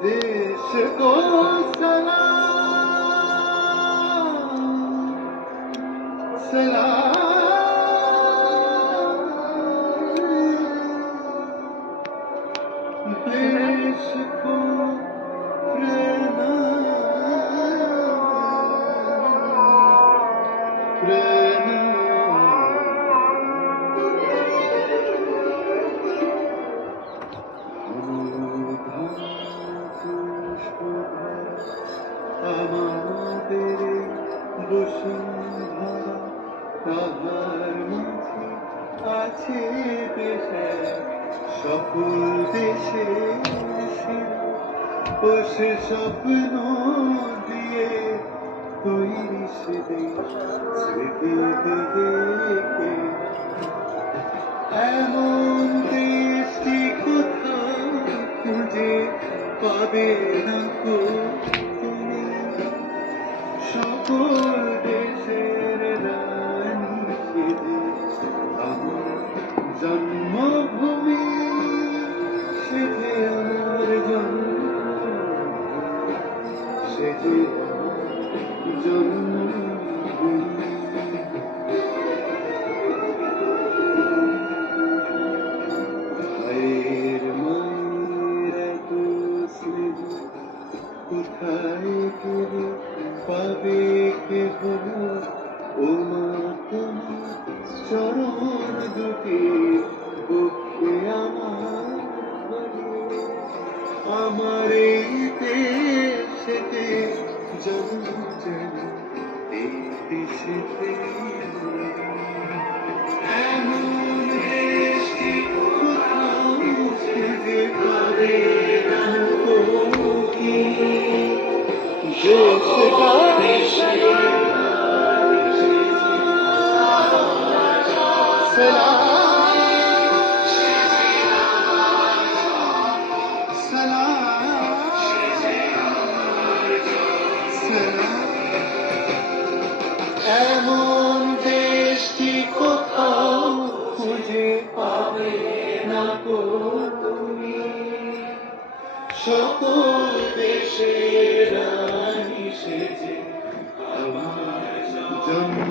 देश को सलाम सलाम देश को আমাদের বসুন্ধরা তাহার মাঝে আছে দেশে সকল দেশে ও সে স্বপ্ন দিয়ে তৈরি সে দেশ স্মৃতি দেখে এমন দেশটি কোথাও খুঁজে পাবে না কো তুমি সকল দেশের রানী সে দেশ আমার জন্মভূমি সে যে আমার জন্ম সে যে আমার জন্মভূমি কোথায় গেলে পাবে কেহ ও মা তোমার চরণ দুটি বুকে আমার এই দেশেতে জন্ম যেন এই দেশেতে এমন দেশটি কোথাও খুঁজে পাবে না কো কি এমন দেশটি কোথাও খুঁজে পাবে না কো তুমি সকল দেশের রানী সে যে আমার জন্ম